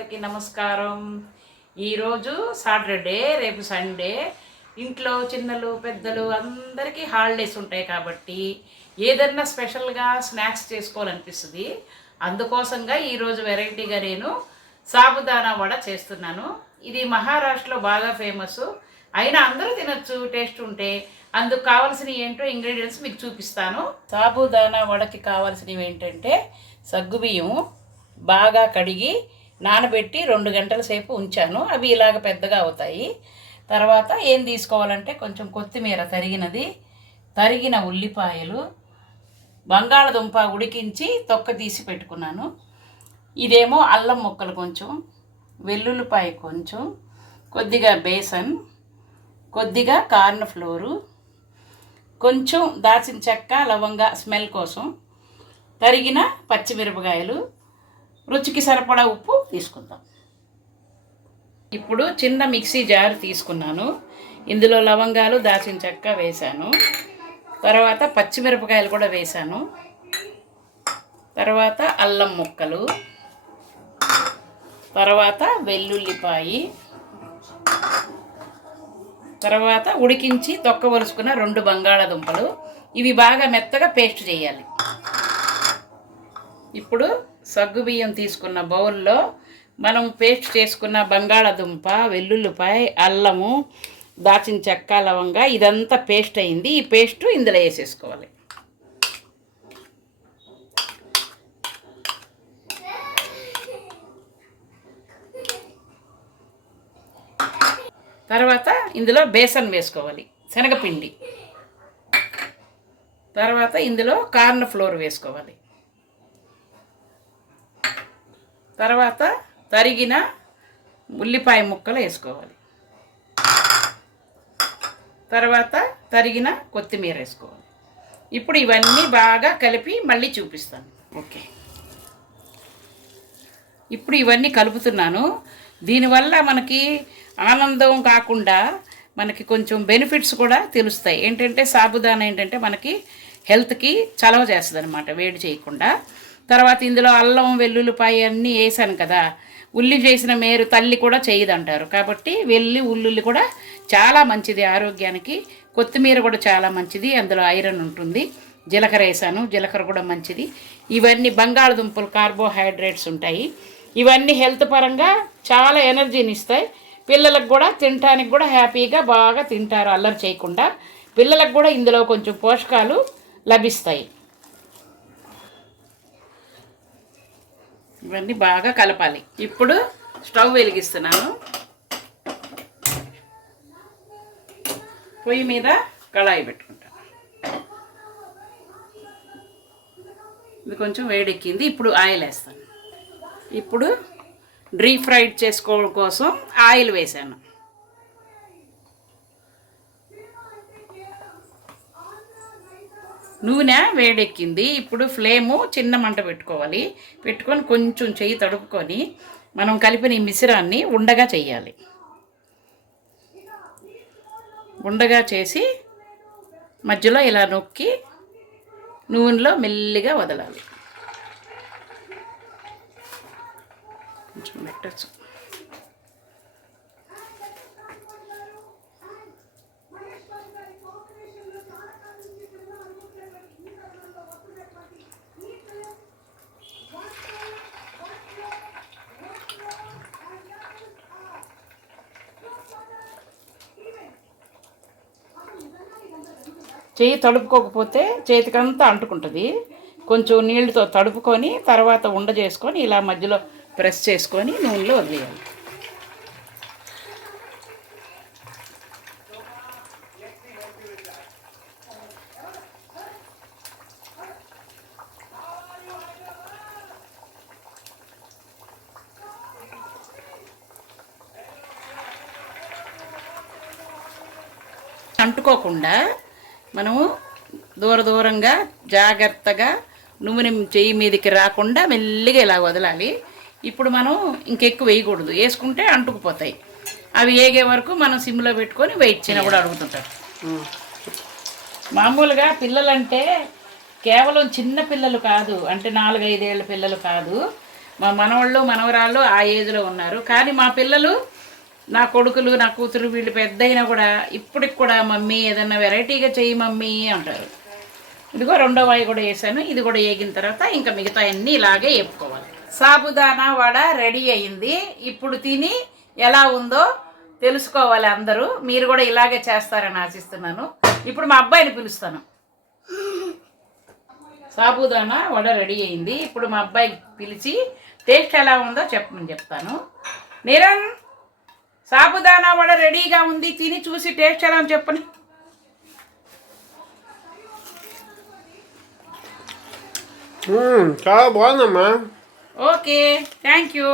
అందరికీ నమస్కారం. ఈరోజు సాటర్డే రేపు సండే. ఇంట్లో చిన్నలు పెద్దలు అందరికీ హాలిడేస్ ఉంటాయి కాబట్టి ఏదన్నా స్పెషల్గా స్నాక్స్ చేసుకోవాలనిపిస్తుంది. అందుకోసంగా ఈరోజు వెరైటీగా నేను సాబుదానా వడ చేస్తున్నాను. ఇది మహారాష్ట్రలో బాగా ఫేమస్. అయినా అందరూ తినొచ్చు టేస్ట్ ఉంటే. అందుకు కావాల్సినవి ఏంటో ఇంగ్రీడియంట్స్ మీకు చూపిస్తాను. సాబుదానా వడకి కావాల్సినవి ఏంటంటే సగ్గుబియ్యం బాగా కడిగి నానబెట్టి రెండు గంటల సేపు ఉంచాను. అవి ఇలాగ పెద్దగా అవుతాయి. తర్వాత ఏం తీసుకోవాలంటే కొంచెం కొత్తిమీర తరిగినది తరిగిన ఉల్లిపాయలు బంగాళదుంప ఉడికించి తొక్క తీసి పెట్టుకున్నాను. ఇదేమో అల్లం ముక్కలు కొంచెం వెల్లుల్లిపాయ కొంచెం కొద్దిగా బేసన్ కొద్దిగా కార్న్ ఫ్లోరు కొంచెం దాచిన చెక్క లవంగ స్మెల్ కోసం తరిగిన పచ్చిమిరపకాయలు రుచికి సరిపడా ఉప్పు తీసుకుందాం. ఇప్పుడు చిన్న మిక్సీ జార్ తీసుకున్నాను. ఇందులో లవంగాలు దాచిన చెక్క వేశాను. తర్వాత పచ్చిమిరపకాయలు కూడా వేశాను. తర్వాత అల్లం ముక్కలు. తర్వాత వెల్లుల్లిపాయి. తర్వాత ఉడికించి తొక్కవలుచుకున్న రెండు బంగాళాదుంపలు. ఇవి బాగా మెత్తగా పేస్ట్ చేయాలి. ఇప్పుడు సగ్గుబియ్యం తీసుకున్న బౌల్లో మనం పేస్ట్ చేసుకున్న బంగాళాదుంప వెల్లుల్లిపాయ అల్లము దాచిన చెక్క లవంగ ఇదంతా పేస్ట్ అయింది. ఈ పేస్ట్ ఇందులో వేసేసుకోవాలి. తర్వాత ఇందులో బేసన్ వేసుకోవాలి శనగపిండి. తర్వాత ఇందులో కార్న్ ఫ్లోర్ వేసుకోవాలి. తర్వాత తరిగిన ఉల్లిపాయ ముక్కలు వేసుకోవాలి. తర్వాత తరిగిన కొత్తిమీర వేసుకోవాలి. ఇప్పుడు ఇవన్నీ బాగా కలిపి మళ్ళీ చూపిస్తాను. ఓకే. ఇప్పుడు ఇవన్నీ కలుపుతున్నాను. దీనివల్ల మనకి ఆనందం కాకుండా మనకి కొంచెం బెనిఫిట్స్ కూడా తెలుస్తాయి. ఏంటంటే సాబుదానా ఏంటంటే మనకి హెల్త్కి చలవ చేస్తుంది అనమాట వేడి చేయకుండా. తర్వాత ఇందులో అల్లం వెల్లుల్లిపాయ అన్నీ వేసాను కదా. ఉల్లి చేసిన మేరు తల్లి కూడా చేయదంటారు. కాబట్టి వెల్లి ఉల్లుల్లి కూడా చాలా మంచిది ఆరోగ్యానికి. కొత్తిమీర కూడా చాలా మంచిది. అందులో ఐరన్ ఉంటుంది. జీలకర్ర వేసాను. జీలకర్ర కూడా మంచిది. ఇవన్నీ బంగాళదుంపలు కార్బోహైడ్రేట్స్ ఉంటాయి. ఇవన్నీ హెల్త్ పరంగా చాలా ఎనర్జీని ఇస్తాయి. పిల్లలకు కూడా తినటానికి కూడా హ్యాపీగా బాగా తింటారు. అల్లరి చేయకుండా పిల్లలకు కూడా ఇందులో కొంచెం పోషకాలు లభిస్తాయి. ఇవన్నీ బాగా కలపాలి. ఇప్పుడు స్టవ్ వెలిగిస్తున్నాను. పొయ్యి మీద కళాయి పెట్టుకుంటాను. ఇది కొంచెం వేడెక్కింది. ఇప్పుడు ఆయిల్ వేస్తాను. ఇప్పుడు డ్రీ ఫ్రైడ్ చేసుకోవడం కోసం ఆయిల్ వేసాను. నూనె వేడెక్కింది. ఇప్పుడు ఫ్లేము చిన్న మంట పెట్టుకోవాలి. పెట్టుకొని కొంచెం చెయ్యి తడుపుకొని మనం కలిపిన ఈ మిశ్రాన్ని ఉండగా చేయాలి ఉండగా చేసి మధ్యలో ఇలా నొక్కి నూనెలో మెల్లిగా వదలాలి. కొంచెం పెట్టచ్చు చేయి తడుపుకోకపోతే చేతికంతా అంటుకుంటుంది. కొంచెం నీళ్ళతో తడుపుకొని తర్వాత ఉండ చేసుకొని ఇలా మధ్యలో ప్రెస్ చేసుకొని నూనెలో వదిలేయాలి. అంటుకోకుండా మనము దూర దూరంగా జాగ్రత్తగా నూనె చెయ్యి మీదకి రాకుండా మెల్లిగా ఇలా వదలాలి. ఇప్పుడు మనం ఇంకెక్కువ వేయకూడదు. వేసుకుంటే అంటుకుపోతాయి. అవి వేగే వరకు మనం సిమ్లో పెట్టుకొని వెయిట్ చేయనప్పుడు అడుగుతుంటారు. మామూలుగా పిల్లలంటే కేవలం చిన్న పిల్లలు కాదు అంటే నాలుగైదేళ్ళ పిల్లలు కాదు. మా మనవాళ్ళు మనవరాళ్ళు ఆ ఏజ్లో ఉన్నారు. కానీ మా పిల్లలు నా కొడుకులు నా కూతురు వీళ్ళు పెద్ద అయినా కూడా ఇప్పటికి కూడా మమ్మీ ఏదన్నా వెరైటీగా చెయ్యి మమ్మీ అంటారు. ఇదిగో రెండో వాయి కూడా వేసాను. ఇది కూడా వేగిన తర్వాత ఇంకా మిగతా అన్నీ ఇలాగే వేపుకోవాలి. సాబుదానా వడ రెడీ అయింది. ఇప్పుడు తిని ఎలా ఉందో తెలుసుకోవాలి అందరూ. మీరు కూడా ఇలాగే చేస్తారని ఆశిస్తున్నాను. ఇప్పుడు మా అబ్బాయిని పిలుస్తాను. సాబుదానా వడ రెడీ అయింది. ఇప్పుడు మా అబ్బాయి పిలిచి టేస్ట్ ఎలా ఉందో చెప్పమని చెప్తాను. నిరన్ సాబుదానా వడ రెడీగా ఉంది తిని చూసి టేస్ట్ ఎలా అని చెప్పని చాలా బాగుందమ్మా. Okay thank you.